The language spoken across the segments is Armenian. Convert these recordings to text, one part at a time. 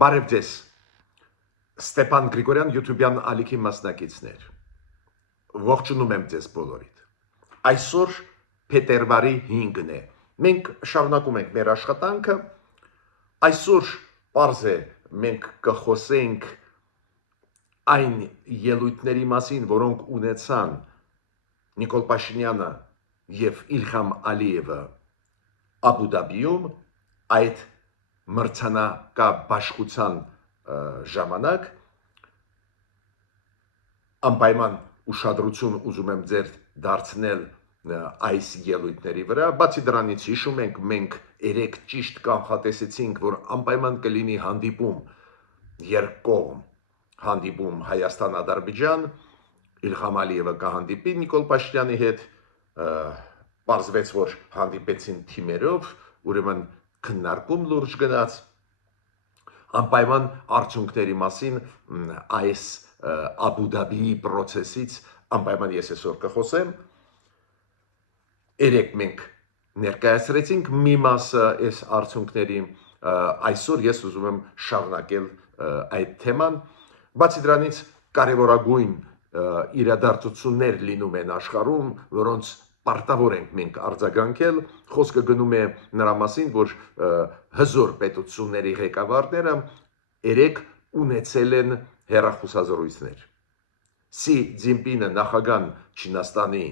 Բարև ձեզ, Ստեփան Գրիգորյան YouTube-յան ալիքի մասնակիցներ, ողջունում եմ ձեզ բոլորիդ, այսօր փետրվարի 5-ն է, մենք շարունակում ենք մեր աշխատանքը, այսօր պարզ է մենք կխոսենք այն ելույթների մասին, որոնք ունեցան Նիկոլ Փաշինյանը և Իլհամ Ալիևը Աբու Դաբիում, այդ մրցանակաբաշխության ժամանակ անպայման ուշադրություն ուզում եմ ձեր դարձնել այս ելույթների վրա, բացի դրանից հիշում ենք մենք երեք ճիշտ կանխատեսեցինք, որ անպայման կլինի հանդիպում երկկողմ, հանդիպում Հայաստան-Ադրբեջան, Իլհամ Ալիևը կհանդիպի Նիկոլ Փաշինյանի հետ, պարզվեց, որ հանդիպեցին թիմերով, ուրեմն քննարկում լուրջ գնաց, անպայման արդյունքների մասին այս Աբու Դաբիի process-ից անպայման ես այսօր կխոսեմ, երեք մենք ներկայացրեցինք մի մասը այս արդյունքների, այսօր ես ուզում եմ շարունակել այդ թեման, բացի դրանից կարևորագույն իրադարձություններ լինում են աշխարհում, որոնց պարտավոր ենք մենք արձագանքել, խոսքը գնում է նրա մասին, որ հզոր պետությունների ղեկավարները երեք ունեցել են հեռախոսազրույցներ։ Սի Ցզինպինը նախագահ Չինաստանի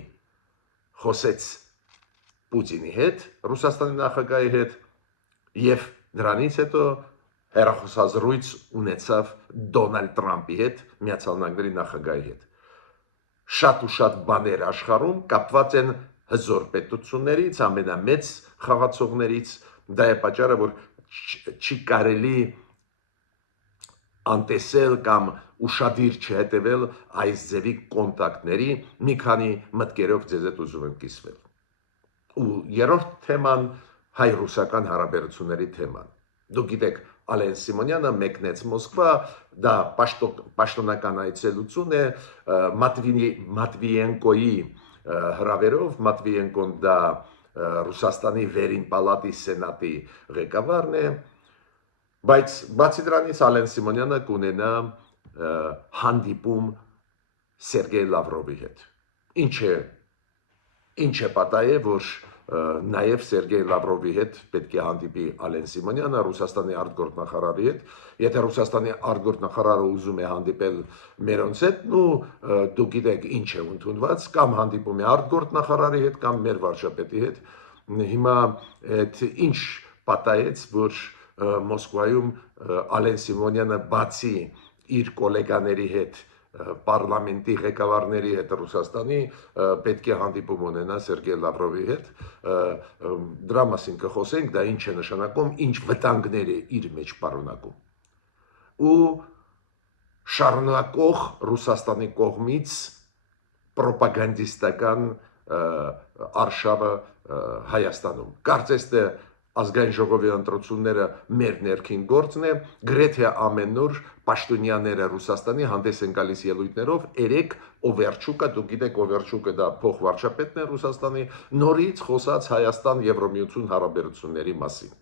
խոսեց Պուտինի հետ, Ռուսաստանի նախագահի հետ, և դրանից հետո հեռախոսազրույց ունեցավ Դոնալդ Տրամփի հետ, Միացյալ Նահանգների նախագահի հետ։ Շատ ու շատ բաներ աշխարհում կապված են հզոր պետություններից, ամենամեծ խաղացողներից, դա է պատճառը, որ չի կարելի անտեսել կամ ուշադիր չհետևել այս ձևի կոնտակտների, մի քանի մտքերով ձեզ հետ ուզում եմ կիսվել։ Ու երրորդ թեման հայ-ռուսական հարաբերությունների թեման։ Դուք գիտեք, Ալեն Սիմոնյանը մեկնեց Մոսկվա, դա պաշտոնական այցելություն է Մատվիենկոյի հրավերով, Մատվիենկոն դա Ռուսաստանի վերին պալատի սենատի ղեկավարն է, բայց բացի դրանից Ալեն Սիմոնյանը կունենա հանդիպում Սերգեյ Լավրովի հետ։ Ինչ է պատահ, որ նաև Սերգեյ Լավրովի հետ պետք է հանդիպի Ալեն Սիմոնյանը, Ռուսաստանի արտգործնախարարի հետ, եթե Ռուսաստանի արտգործնախարարը ուզում է հանդիպել մերոնց հետ, դուք գիտեք ինչ է ընդունված, կամ հանդիպում է արտգործնախարարի հետ, կամ մեր վարչապետի հետ, հիմա ինչ պատահեց, որ Մոսկվայում Ալեն Սիմոնյանը բացի իր գոլեգաների հետ, պարլամենտի ղեկավարների հետ Ռուսաստանի պետք է հանդիպում ունենա Սերգեյ Լավրովի հետ, դրա մասին կխոսենք, դա ինչ է նշանակում, ինչ վտանգներ է իր մեջ պարունակում։ Ու շարունակող Ռուսաստանի կողմից պրոպագանդիստական արշավը Հայաստանում։ Կարծես թե ազգային ժողովի ընտրությունները մեր ներքին գործն է, գրեթե ամեն օր պաշտոնյաները Ռուսաստանի հանդես են գալիս ելույթներով, երեք Օվերչուկը, դուք գիտեք Օվերչուկը դա փոխվարչապետն է Ռուսաստանի, նորից խոսած Հայաստան-Եվրամիություն հարաբերությունների մասին։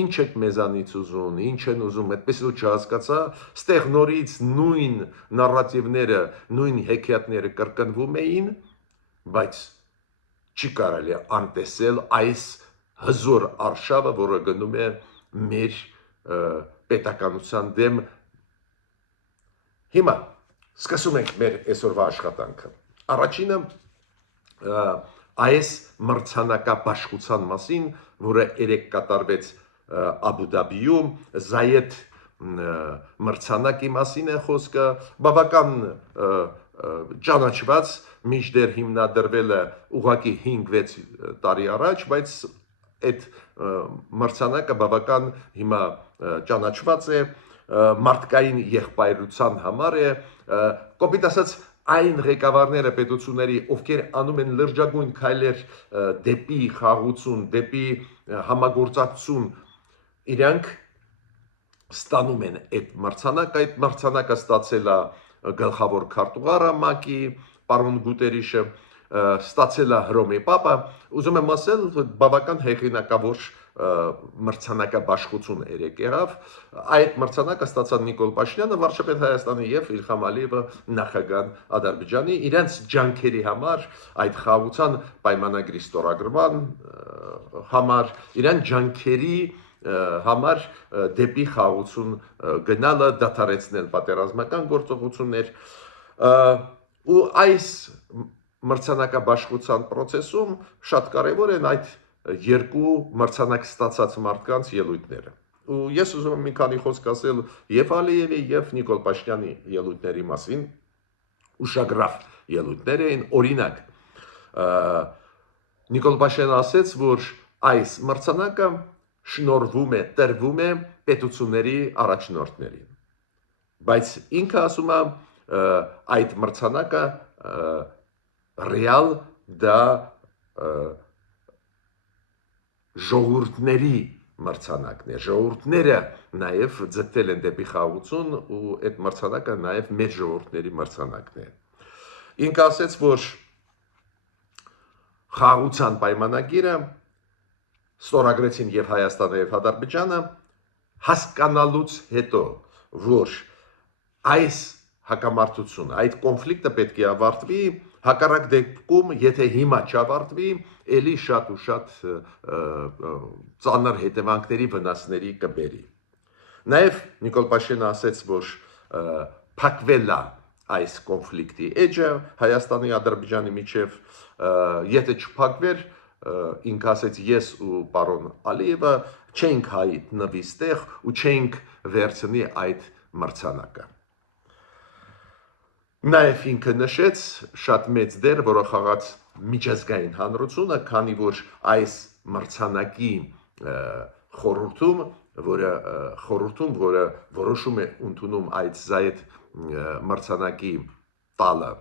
Ինչ եք մեզանից ուզում, ինչ են ուզում, այդպես ու չհասկացա, ստեղ նորից նույն նարատիվները, նույն հեքիաթները կրկնվում էին, բայց չի կարելի անտեսել այս հզոր արշավը, որը գնում է մեր պետականության դեմ։ Հիմա սկսում ենք մեր այսօրվա աշխատանքը։ Առաջինը այս մրցանակաբաշխության մասին, որը երեք կատարվեց Աբու Դաբիում, Զայեդ մրցանակի մասին է խոսքը, բավական ճանաչված, մինչդեռ հիմնադրվել է ուղղակի 5-6 տարի առաջ, բայց այդ մրցանակը բավական հիմա ճանաչված է, մարդկային եղբայրության համար է, կոպիտ ասած այն ղեկավարները պետությունների, ովքեր անում են լրջագույն քայլեր դեպի խաղաղություն, դեպի համագործակցություն, իրանք ստանում են այդ մրցանակը ստացել է գլխավոր քարտուղարը ՄԱԿ-ի, պարոն Գուտերիշը, ստացել է Հռոմի Պապը, ուզում եմ ասել, բավական հեղինակավոր մրցանակաբաշխություն երեք եղավ, այդ մրցանակը ստացան Նիկոլ Փաշինյանը, վարչապետ Հայաստանի եւ Իլհամ Ալիևը նախագահ Ադրբեջանի իրենց ջանքերի համար, այդ խաղաղության պայմանագրի ստորագրման համար, իրեն ջանքերի համար դեպի խաղաղություն գնալը, դադարեցնել պատերազմական գործողություններ ու այս մրցանակաբաշխության process-ում շատ կարևոր են այդ երկու մրցանակ ստացած մարդկանց ելույթները։ Ու ես ուզում եմ մի քանի խոսք ասել եւ Ալիևի եւ Նիկոլ Փաշինյանի ելույթների մասին, ուշագրավ ելույթներ էին, օրինակ Նիկոլ Փաշինյանը ասաց, որ այս մրցանակը շնորհվում է, տրվում է պետությունների առաջնորդներին։ Բայց ինքը ասում է այդ մրցանակը ռեալ դա ժողովուրդների մրցանակն է, ժողովուրդները նաև ձգտել են դեպի խաղաղություն ու այդ մրցանակը նաև մեր ժողովուրդների մրցանակն է։ Ինքը ասաց, որ խաղաղության պայմանագիրը ստորագրեցին եւ Հայաստանը եւ Ադրբեջանը հասկանալուց հետո, որ այս հակամարտությունը, այդ կոնֆլիկտը պետք է ավարտվի, հակառակ դեպքում, եթե հիմա չավարտվի, ելի շատ ու շատ ծանր հետևանքների, վնասների կբերի։ Նաև Նիկոլ Փաշինյանը ասաց, որ փակվել է այս կոնֆլիկտի էջը Հայաստանի Ադրբեջանի միջև, եթե չփակվեր, ինքը ասաց ես ու պարոն Ալիևը չենք հայտնվի ստեղ ու չենք վերցնի այդ մրցանակը։ Նաև ինքը նշեց շատ մեծ դեր, որը խաղաց միջազգային հանրությունը, քանի որ այս մրցանակի խորհրդում, որը որոշում է ընդունում այդ զայդ մրցանակի տալը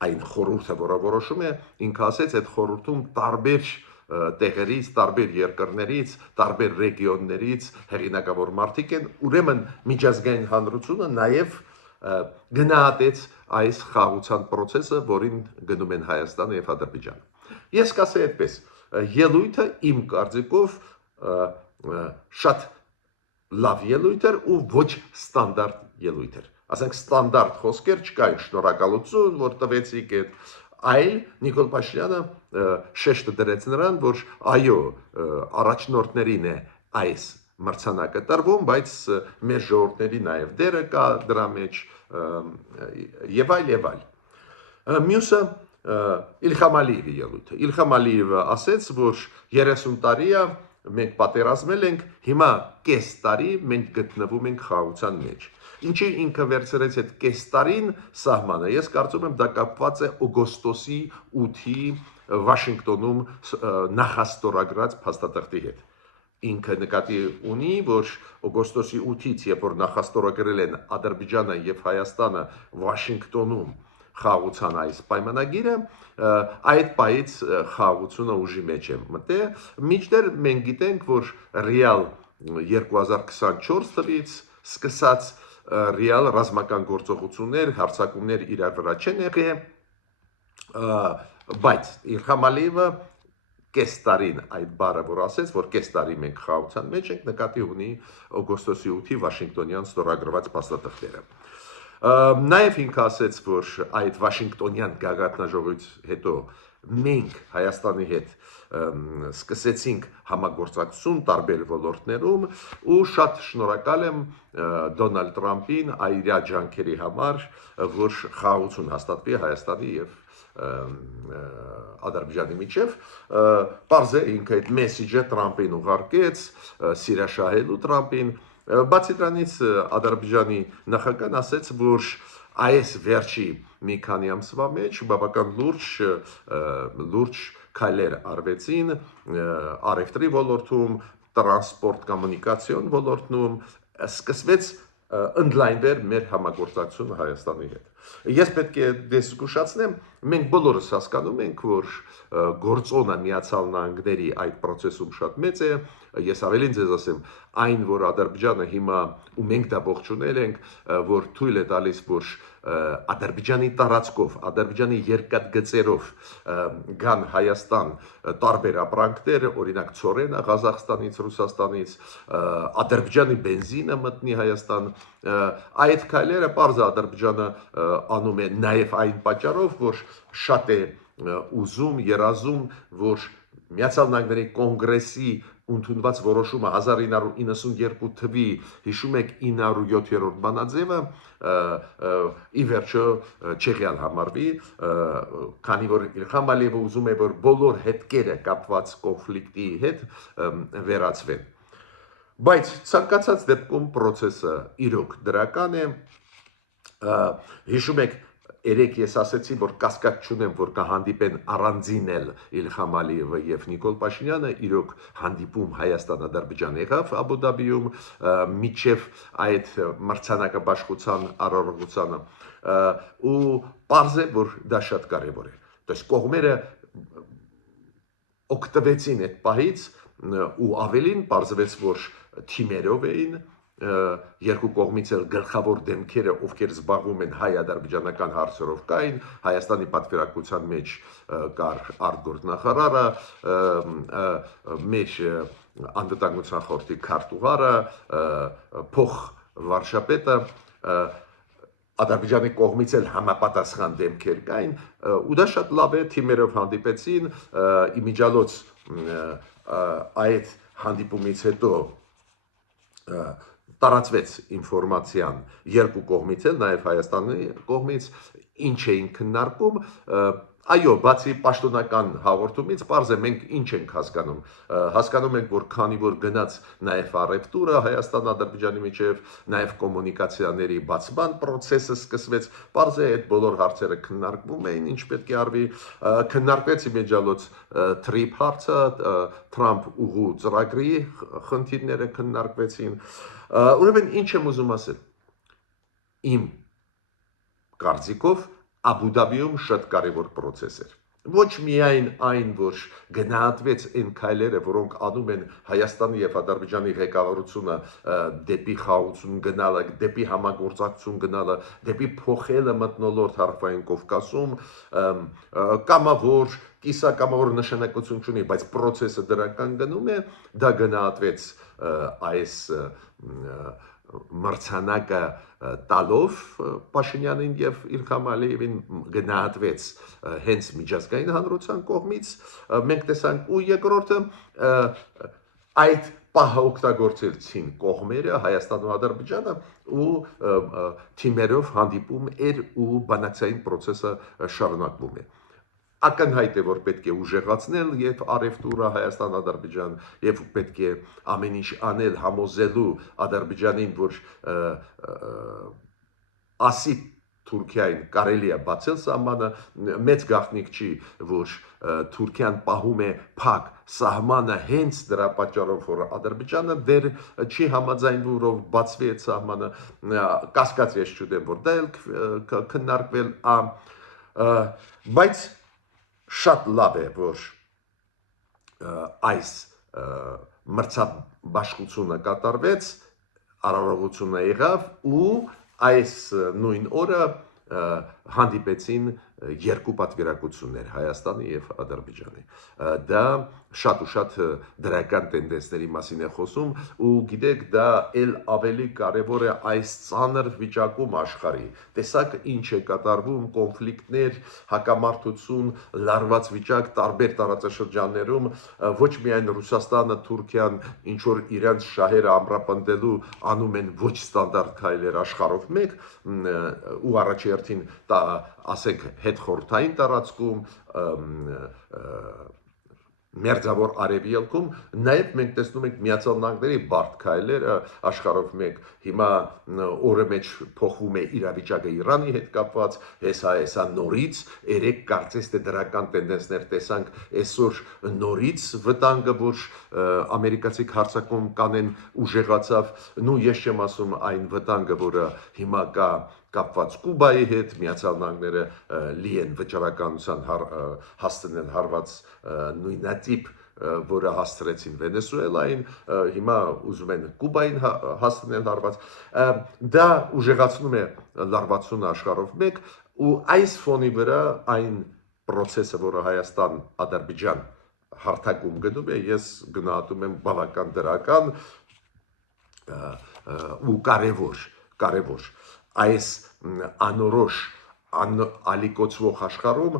այն խորհուրդը, որը որոշում է, ինքը ասեց, այդ խորհրդում տարբեր տեղերից, տարբեր երկրներից, տարբեր ռեգիոններից հեղինակավոր մարդիկ են, ուրեմն միջազգային հանրությունը նաև գնահատեց այս խաղաղության process-ը, որին գնում են Հայաստանը եւ Ադրբեջանը։ Ես կասեի այդպես, ելույթը իմ կարծիքով շատ լավ ելույթ էր ու ոչ ստանդարտ ելույթ էր։ Ասենք ստանդարտ խոսքեր չկային, շնորհակալություն, որ տվեցիք այդ, այլ Նիկոլ Փաշինյանը շեշտը դրեց նրան, որ այո, առաջնորդներին է այս մրցանակը տրվում, բայց մեր ժողովուրդների նաև դերը կա դրա մեջ եւ այլ։ Մյուսը Իլհամ Ալիևի ելույթը։ Իլհամ Ալիևը ասաց, որ 30 տարի է մենք պատերազմել ենք, հիմա կես տարի մենք գտնվում ենք խաղաղության մեջ։ Ինչի ինքը վերցրեց այդ կես տարին սահմանը։ Ես կարծում եմ դա կապված է օգոստոսի 8-ի Վաշինգտոնում նախաստորագրած փաստաթղթի հետ։ Ինքը նկատի ունի, որ օգոստոսի 8-ից, երբ որ նախաստորագրել են Ադրբեջանը եւ Հայաստանը Վաշինգտոնում խաղաղության այս պայմանագիրը, այդ պայից խաղաղությունը ուժի մեջ է մտել, մինչդեռ մենք գիտենք, որ ռեալ 2024 թվականից սկսած ռեալ ռազմական գործողություններ, հարձակումներ իրար վրա չեն եղել, բայց Իլհամ Ալիևը կես տարին այդ բառը որ ասեց, որ կես տարի մենք խաղաղության մեջ ենք, նկատի ունի օգոստոսի 8-ի Վաշինգտոնյան ստորագրված փաստաթղթերը։ Նաև ինքը ասեց, որ այդ Վաշինգտոնյան գագաթնաժողովից հետո մենք Հայաստանի հետ սկսեցինք համագործակցություն տարբեր ոլորտներում ու շատ շնորհակալ եմ Դոնալդ Տրամփին իր ջանքերի համար, որ խաղաղություն հաստատվի Հայաստանի եւ Ադրբեջանի միջև, պարզ է ինքը այդ մեսեջը Տրամփին ուղարկեց, սիրաշահելու Տրամփին, բացի դրանից Ադրբեջանի նախագահն ասաց, որ այս վերջի մի քանի ամսվա մեջ բավական լուրջ քայլեր արվեցին առևտրի ոլորտում, տրանսպորտ կոմունիկացիոն ոլորտում, սկսվեց ընդլայնվել մեր համագործակցությունը Հայաստանի հետ։ Ես պետք է դեսկուշացնեմ, մենք բոլորս հասկանում ենք, որ գործոնը Միացյալ Նահանգների այդ process-ում շատ մեծ է, ես ավելին ձեզ ասեմ, այն որ Ադրբեջանը հիմա ու մենք դա ողջունել ենք, որ թույլ է տալիս, որ Ադրբեջանի տարածքով, Ադրբեջանի երկաթգծերով գան Հայաստան տարբեր ապրանքներ, օրինակ ցորենը Ղազախստանից, Ռուսաստանից, Ադրբեջանի բենզինը մտնի Հայաստան, այդ քայլերը պարզ Ադրբեջանը անում է նաև այն պատճառով, որ շատ է ուզում, երազում, որ Միացյալ Նահանգների կոնգրեսի ընդունված որոշումը 1992 թվի, հիշում եք 907-րդ բանաձևը, ի վերջո չեղյալ համարվի, քանի որ Իլհամ Ալիևը ուզում է, որ բոլոր հետքերը կապված կոնֆլիկտի հետ վերացվեն։ Բայց ցանկացած դեպքում process-ը իրոք դրական է, հիշում եք, երեք ես ասեցի, որ կասկած չունեմ, որ կհանդիպեն առանձինել Իլհամ Ալիևը եւ Նիկոլ Փաշինյանը, իրոք հանդիպում Հայաստան-Ադրբեջան եղավ Աբու Դաբիում, միջև այդ մրցանակաբաշխության արարողությանը, ու պարզ է, որ դա շատ կարեւոր է։ Դες կողմերը օգտվեցին այդ պահից ու ավելին պարզվեց, որ թիմերով էին, երկու կողմից էլ գլխավոր դեմքերը, ովքեր զբաղվում են հայ-ադրբեջանական հարցերով կային, Հայաստանի պատվիրակության մեջ կար արտգործնախարարը, մեր անվտանգության խորհրդի քարտուղարը, փոխ վարչապետը, Ադրբեջանի կողմից էլ համապատասխան դեմքեր կային, ու դա շատ լավ է, թիմերով հանդիպեցին, իմիջիալոց այդ հանդիպումից հետո տարածվեց ինֆորմացիան երկու կողմից էլ, նաև Հայաստանի կողմից, ինչ էին քննարկում, այո, բացի պաշտոնական հաղորդումից, պարզ է մենք ինչ ենք հասկանում, հասկանում ենք, որ քանի որ գնաց նաև առևտուրը Հայաստան-Ադրբեջանի միջև, նաև կոմունիկացիաների բացման process-ը սկսվեց, պարզ է այդ բոլոր հարցերը քննարկվում էին, ինչ պետք է արվի, քննարկվեց իմիջիալոց TRIP հարցը, Թրամփ ուղու ծրագրի խնդիրները քննարկվեցին, ուրեմն ինչ եմ ուզում ասել, իմ կարծիքով Աբու Դաբիում շատ կարևոր process էր, ոչ միայն այն, որ գնահատվեց այն քայլերը, որոնք անում են Հայաստանի եւ Ադրբեջանի ղեկավարությունը դեպի խաղաղություն գնալը, դեպի համագործակցություն գնալը, դեպի փոխելը մթնոլորտ Հարավային Կովկասում, կամավոր, կիսակամավոր նշանակություն չունի, բայց process-ը դրական գնում է, դա գնահատվեց այս մրցանակը տալով Փաշինյանին եւ Իլհամ Ալիևին գնահատվեց հենց միջազգային հանրության կողմից, մենք տեսանք ու երկրորդը այդ պահը օգտագործեցին կողմերը Հայաստանն ու Ադրբեջանը ու թիմերով հանդիպում էր ու բանակցային process-ը շարունակվում է։ Ակնհայտ է, որ պետք է ուժեղացնել եւ առևտուրը Հայաստան-Ադրբեջան եւ պետք է ամեն ինչ անել համոզելու Ադրբեջանին, որ ասի Թուրքիային կարելի է բացել սահմանը, մեծ գաղտնիք չի, որ Թուրքիան պահում է փակ սահմանը հենց դրա պատճառով, որ Ադրբեջանը դեռ չի համաձայնվում, որ բացվի այդ սահմանը, կասկած ես չունեմ, որ դա էլ քննարկվել է, բայց շատ լավ է, որ այս մրցաբաշխությունը կատարվեց, արարողությունը եղավ ու այս նույն օրը հանդիպեցին երկու պատվիրակություններ Հայաստանի եւ Ադրբեջանի։ Դա շատ ու շատ դրական տենդենսների մասին է խոսում ու գիտեք դա էլ ավելի կարևոր է այս ծանր վիճակում աշխարհի։ Տեսակ ինչ է կատարվում, կոնֆլիկտներ, հակամարտություն, լարված վիճակ տարբեր տարածաշրջաններում, ոչ միայն Ռուսաստանը, Թուրքիան, ինչ որ իրենց շահերը ամրապնդելու անում են ոչ ստանդարտ քայլեր աշխարհով մեկ ու առաջերտին ասենք հետխորհրդային տարածքում Մերձավոր Արևելքում, նաև մենք տեսնում ենք Միացյալ Նահանգների բարդ քայլերը աշխարհով մեկ, հիմա օրը մեջ փոխվում է իրավիճակը Իրանի հետ կապված, հեսա նորից, երեք կարծես թե դրական տենդենսներ տեսանք, այսօր նորից վտանգը, որ ամերիկացի հարձակում կանեն ուժեղացավ, նու ես չեմ ասում այն վտանգը, որը հիմա կա կապված Կուբայի հետ, Միացյալ Նահանգները լի են վճռականության հասցնել հարված նույնատիպ, որը հասցրեցին Վենեսուելային, հիմա ուզում են Կուբային հասցնել հարված, դա ուժեղացնում է լարվածությունը աշխարհով մեկ, ու այս ֆոնի վրա այն process-ը, որը Հայաստան-Ադրբեջան հարթակում գնում է, ես գնահատում եմ բավական դրական ու կարևոր այս անորոշ ալիկոծվող աշխարհում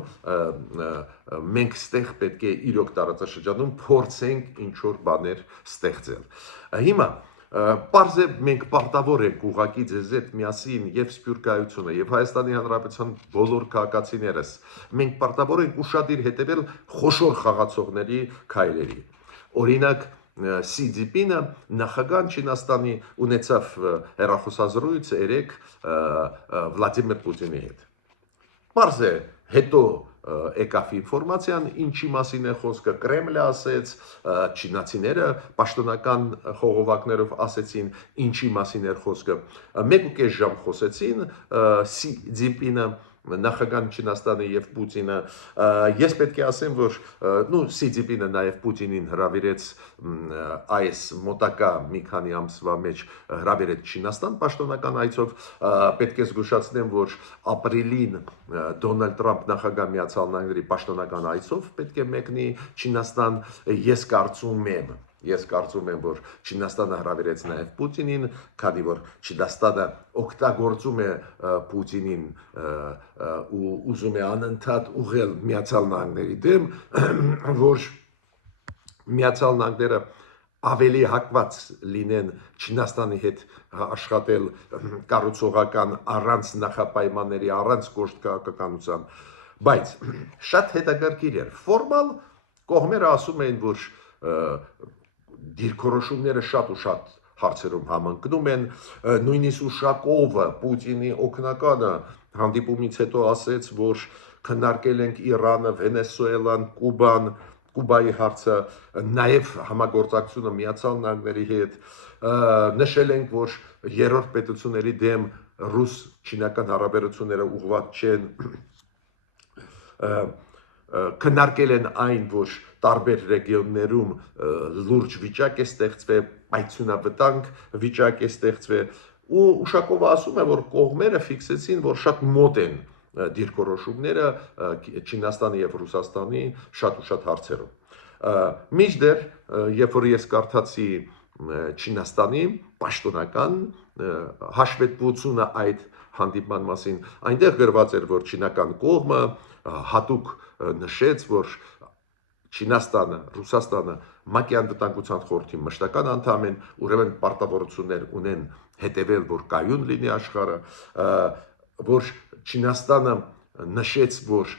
մենք ստեղ պետք է իրոք տարածաշրջանում փորձենք ինչ որ բաներ ստեղծել։ Հիմա պարզ է մենք պարտավոր ենք ուղղակի ձեզ հետ միասին եւ Սփյուռքայությունը եւ Հայաստանի Հանրապետության բոլոր քաղաքացիներս մենք պարտավոր ենք ուշադիր հետևել խոշոր խաղացողների քայլերի։ Օրինակ CDP-ը նախագահ Չինաստանի ունեցավ հեռախոսազրույց երեք Վլադիմիր Պուտինի հետ։ Պարզ է, հետո եկավ ինֆորմացիան, ինչի մասին է խոսքը, Կրեմլը ասեց, չինացիները պաշտոնական խողովակներով ասեցին, ինչի մասին էր խոսքը։ 1.5 ժամ խոսեցին, CDP-ը նախագահ Չինաստանի եւ Պուտինը, ես պետք է ասեմ, որ CDP-ը նաեւ Պուտինին հրավիրեց այս մոտակա մի քանի ամսվա մեջ հրավիրեց Չինաստան պաշտոնական այցով, պետք է զգուշացնեմ, որ ապրիլին Դոնալդ Տրամփ նախագահ Միացյալ Նահանգների պաշտոնական այցով պետք է մեկնի Չինաստան, ես կարծում եմ, որ Չինաստանը հրավիրեց նաև Պուտինին, քանի որ Չինաստանը օգտագործում է Պուտինին ու ուզում է անընդհատ ուղղել Միացյալ Նահանգների դեմ, որ Միացյալ Նահանգները ավելի հակված լինեն Չինաստանի հետ աշխատել կառուցողական առանց նախապայմանների, առանց կոշտ քաղաքականության, բայց շատ հետաքրքիր էր, ֆորմալ կողմերը ասում էին, որ դիրքորոշումները շատ ու շատ հարցերում համընկնում են, նույնիսկ Ուշակովը, Պուտինի օգնականը հանդիպումից հետո ասեց, որ քննարկել ենք Իրանը, Վենեսուելան, Կուբայի հարցը, նաև համագործակցությունը Միացյալ Նահանգների հետ, նշել ենք, որ երրորդ պետությունների դեմ ռուս-չինական հարաբերությունները ուղղված չեն, քննարկել են այն, որ տարբեր ռեգիոններում լուրջ վիճակ է ստեղծվել, պայթյունավտանգ վիճակ է ստեղծվել, ու Ուշակովը ասում է, որ կողմերը ֆիքսեցին, որ շատ մոտ են դիրքորոշումները Չինաստանի եւ Ռուսաստանի շատ ու շատ հարցերում։ Մինչդեռ, երբ որ ես կարդացի Չինաստանի պաշտոնական հաշվետվությունը այդ հանդիպման մասին, այնտեղ գրված էր, որ չինական կողմը հատուկ նշեց, որ Չինաստանը, Ռուսաստանը ՄԱԿ-ի անվտանգության խորհրդի մշտական անդամ են, ուրեմն պարտավորություններ ունեն հետևել, որ կայուն լինի աշխարհը, որ Չինաստանը նշեց, որ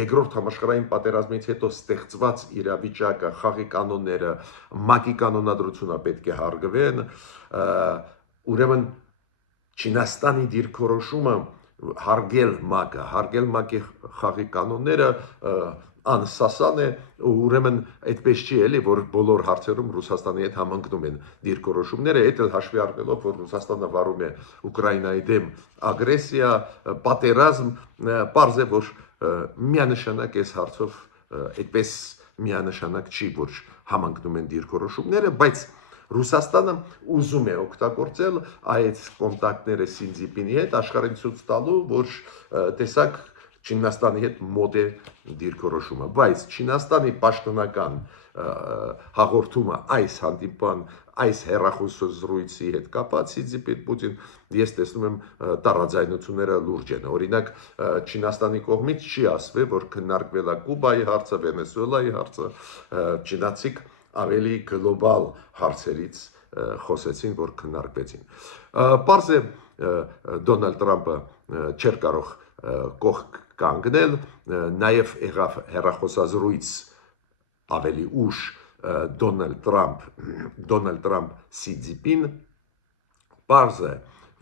երկրորդ համաշխարհային պատերազմից հետո ստեղծված իրավիճակը, խաղի կանոնները, ՄԱԿ-ի կանոնադրությունը պետք է հարգվեն, ուրեմն Չինաստանի դիրքորոշումը հարգել ՄԱԿ-ը, հարգել ՄԱԿ-ի խաղի կանոնները անսասան է, ուրեմն այդպես չի էլի, որ բոլոր հարցերում Ռուսաստանի հետ համընկնում են դիրքորոշումները, այդ էլ հաշվի առնելով, որ Ռուսաստանը վարում է Ուկրաինայի դեմ ագրեսիա, պատերազմ, պարզ է, որ միանշանակ այս հարցով այդպես միանշանակ չի, որ համընկնում են դիրքորոշումները, բայց Ռուսաստանը ուզում է օգտագործել այդ կոնտակտները Սինձիպինի հետ աշխարհին ցույց տալու, որ տեսակ Չինաստանի հետ մոտ է դիրքորոշումը, բայց Չինաստանի պաշտոնական հաղորդումը այս հանդիպան, այս հեռախոսազրույցի հետ կապված Սի Պուտին, ես տեսնում եմ տարաձայնությունները լուրջ են։ Օրինակ Չինաստանի կողմից չի ասվել, որ քննարկվել է Կուբայի հարցը, Վենեսուելայի հարցը, չինացիք ավելի գլոբալ հարցերից խոսեցին, որ քննարկվեցին։ Պարզ է Դոնալդ Տրամփը չէր կարող կողք կանգնել, նաև եղավ հեռախոսազրույց ավելի ուշ Դոնալդ Տրամփ CDP-ին, պարզ է,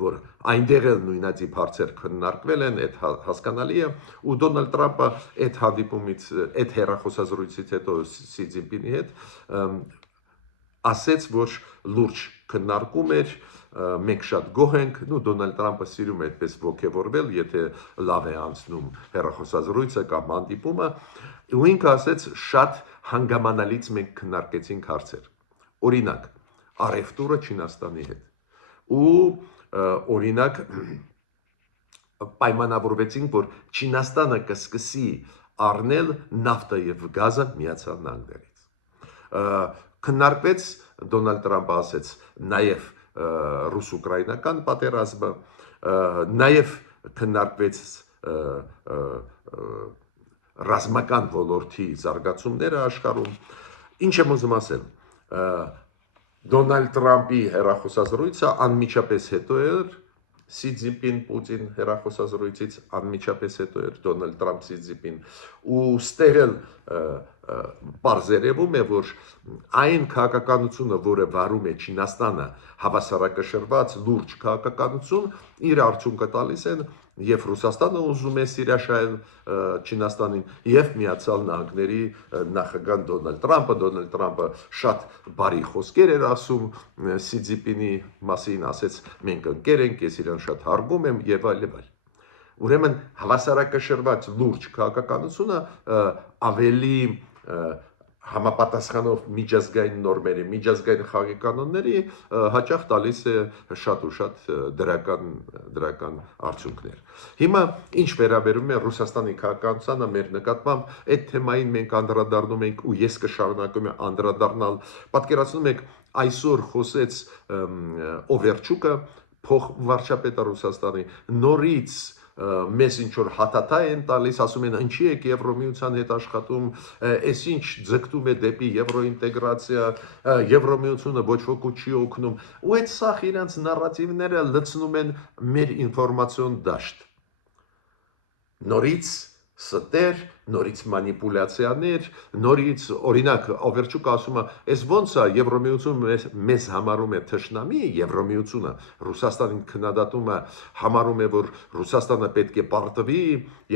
որ այնտեղ էլ նույնատիպ հարցեր քննարկվել են, այդ հասկանալի է, ու Դոնալդ Տրամփը այդ հանդիպումից, այդ հեռախոսազրույցից հետո CDP-ի հետ ասեց, որ լուրջ քննարկում էր մենք շատ գոհ ենք, Դոնալդ Տրամպը սիրում է այդպես ոգևորվել, եթե լավ է անցնում հեռախոսազրույցը կամ հանդիպումը, ու ինքը ասեց շատ հանգամանալից մենք քննարկեցինք հարցեր։ Օրինակ, առևտուրը Չինաստանի հետ։ Ու օրինակ պայմանավորվեցինք, որ Չինաստանը կսկսի առնել նավթը եւ գազը Միացյալ Նահանգներից։ Քննարկվեց Դոնալդ Տրամպը ասեց նաեւ ռուս-ուկրաինական պատերազմը, նաեւ քննարկվեց ռազմական ոլորտի զարգացումները աշխարհում։ Ինչ եմ ուզում ասել, Դոնալդ Տրամպի հեռախոսազրույցը անմիջապես հետո էր Սի Ցզինպին Պուտին հեռախոսազրույցից անմիջապես հետո էր Դոնալդ Տրամփ Սի Ցզինպին ու ստեղ էլ բարձերևում է որ այն քաղաքականությունը, որը վարում է Չինաստանը, հավասարակշռված լուրջ քաղաքականություն, իր արդյունքը տալիս են եւ Ռուսաստանը ուզում է սիրաշահել Չինաստանին եւ Միացյալ Նահանգների նախագահ Դոնալդ Տրամպը շատ բարի խոսքեր էր ասում Սի Ցզինպինի մասին, ասեց մենք ընկեր ենք, ես իրան շատ հարգում եմ եւ այլ եւ այլ։ Ուրեմն հավասարակշռված լուրջ քաղաքականությունը ավելի համապատասխանով միջազգային նորմերի, միջազգային խաղի կանոնների հաճախ տալիս է շատ ու շատ դրական արդյունքներ։ Հիմա ինչ վերաբերում է Ռուսաստանի քաղաքականությանը մեր նկատմամբ, այդ թեմային մենք անդրադառնում ենք ու ես կշարունակում եմ անդրադառնալ։ Պատկերացնում եք, այսօր խոսեց Օվերչուկը, փոխվարչապետը Ռուսաստանի, նորից մեզ ինչ որ հաթաթա են տալիս, ասում են ինչի եք Եվրոմիության հետ աշխատում, այս ինչ ձգտում է դեպի եվրոինտեգրացիա, Եվրոմիությունը ոչ ոքի չի օգնում, ու այդ սախ իրենց նարատիվները լցնում են մեր ինֆորմացիոն դաշտ։ Նորից ստեր, նորից մանիպուլյացիաներ, նորից օրինակ Օվերչուկը ասում է, այս ոնց է Եվրոմիությունը մեզ համարում է թշնամի, Եվրոմիությունը Ռուսաստանին քննադատում է, համարում է, որ Ռուսաստանը պետք է պարտվի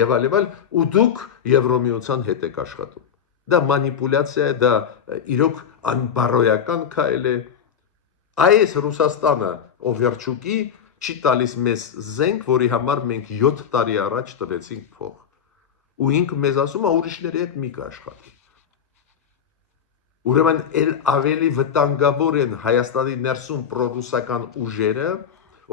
եւ այլ, ու դուք Եվրոմիության հետ եք աշխատում։ Դա մանիպուլյացիա է, դա իրոք անբարոյական քայլ է։ Այս Ռուսաստանը Օվերչուկի չի տալիս մեզ զենք, որի համար մենք 7 տարի առաջ տվեցինք փող։ Ու ինքը մեզ ասում է ուրիշների հետ մի կաշխատի։ Ուրեմն էլ ավելի վտանգավոր են Հայաստանի ներսում պրոռուսական ուժերը,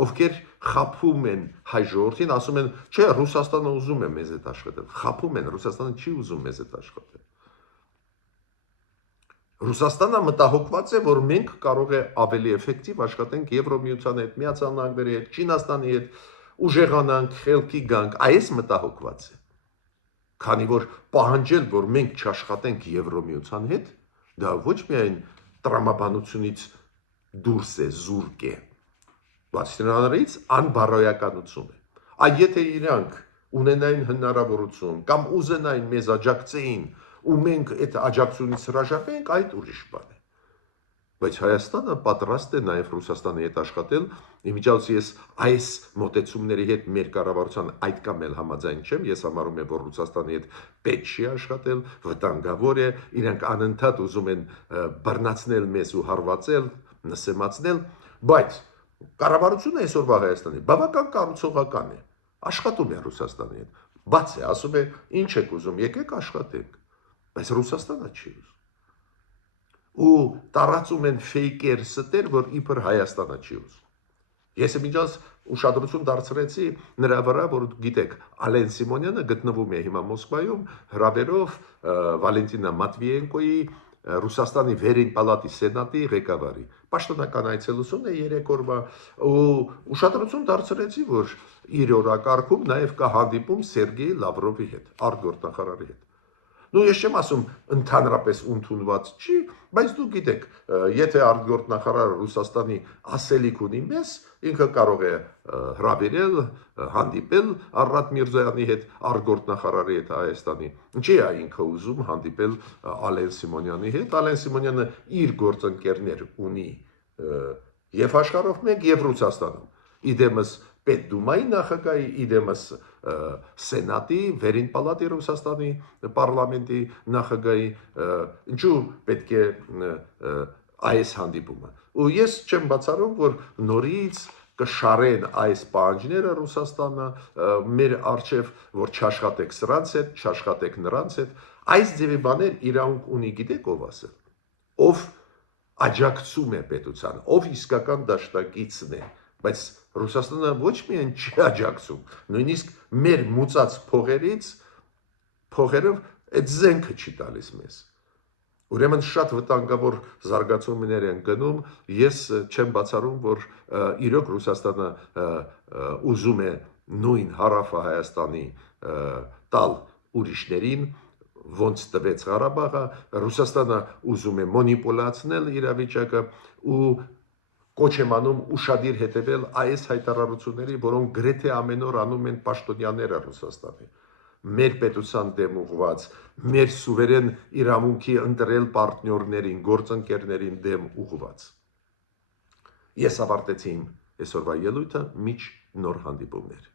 ովքեր խաբում են հայ ժողովրդին, ասում են, չէ, Ռուսաստանը ուզում է մեզ հետ աշխատել, խաբում են, Ռուսաստանը չի ուզում մեզ հետ աշխատել։ Ռուսաստանը մտահոգված է, որ մենք կարող է ավելի էֆեկտիվ աշխատենք Եվրոմիության հետ, Միացյալ Նահանգների հետ, Չինաստանի հետ, ուժեղանանք, խելքի գանք, այս մտահոգված է։ Քանի որ պահանջել, որ մենք չաշխատենք Եվրոմիության հետ, դա ոչ միայն տրամաբանությունից դուրս է, զուրկ է, բացի դրանից անբարոյականություն է։ Այ եթե իրանք ունենային հնարավորություն կամ ուզենային մեզ աջակցեին ու մենք այդ աջակցությունից հրաժարվենք, այդ ուրիշ բան է։ Բայց Հայաստանը պատրաստ է նաև Ռուսաստանի հետ աշխատել, իմիջիայլոց ես այս մոտեցումների հետ մեր կառավարության այդքան էլ համաձայն չեմ, ես համարում եմ, որ Ռուսաստանի հետ պետք չի աշխատել, վտանգավոր է, իրանք անընդհատ ուզում են բռնացնել մեզ ու հարվածել, նսեմացնել, բայց կառավարությունը այսօրվա Հայաստանի բավական կառուցողական է, աշխատում է Ռուսաստանի հետ, բաց է, ասում է, ինչ եք ուզում, եկեք աշխատենք, բայց Ռուսաստանը չի ուզում։ Ու տարածում են ֆեյքեր ստեր, որ իբր Հայաստանը չի ուզում։ Ես միջած ուշադրություն դարձրեցի նրա վրա, որ գիտեք, Ալեն Սիմոնյանը գտնվում է հիմա Մոսկվայում հրավերով Վալենտինա Մատվիենկոյի Ռուսաստանի վերին պալատի սենատի ղեկավարի։ Պաշտոնական այցելություն է 3 օրվա ու ուշադրություն դարձրեցի, որ իր օրակարգում նաև կա հանդիպում Սերգեյ Լավրովի հետ, արտգործնախարարի հետ։ Ես չեմ ասում ընդհանրապես ընդունված չի, բայց դուք գիտեք, եթե արտգործնախարարը Ռուսաստանի ասելիք ունի մեզ, ինքը կարող է հրավիրել, հանդիպել Արարատ Միրզոյանի հետ, արտգործնախարարի հետ Հայաստանի։ Ինչի է ինքը ուզում հանդիպել Ալեն Սիմոնյանի հետ, Ալեն Սիմոնյանը իր գործընկերներ ունի եւ աշխարհով մեկ եւ Ռուսաստանում։ Իդեմս Պետդումայի նախագահի, իդեմս Սենատի, վերին պալատի Ռուսաստանի պարլամենտի նախագահի, ինչու պետք է այս հանդիպումը։ Ու ես չեմ բացառում, որ նորից կշարեն այս պահանջները Ռուսաստանը մեր արչև, որ չաշխատեք սրանց հետ, չաշխատեք նրանց հետ, այս ձևի բաներ իրավունք ունի, գիտեք ով ասել, ով աջակցում է պետության, ով իսկական դաշնակիցն է, բայց Ռուսաստանը ոչ միայն չի աջակցում, նույնիսկ մեր մուծած փողերով այդ զենքը չի տալիս մեզ։ Ուրեմն շատ վտանգավոր զարգացումներ են գնում, ես չեմ բացառում, որ իրոք Ռուսաստանը ուզում է նույն հարավը Հայաստանի տալ ուրիշներին, ոնց տվեց Ղարաբաղը, Ռուսաստանը ուզում է մոնիպուլացնել իրավիճակը ու կոչ եմ անում ուշադիր հետևել այս հայտարարությունների, որոնք գրեթե ամեն օր անում են պաշտոնյաները Ռուսաստանի։ Մեր պետության դեմ ուղված, մեր սուվերեն իրավունքի ընտրել պարտներներին, գործընկերներին դեմ ուղված։ Ես ավարտեցի իմ այսօրվա ելույթը, միջ նոր հանդիպումներ։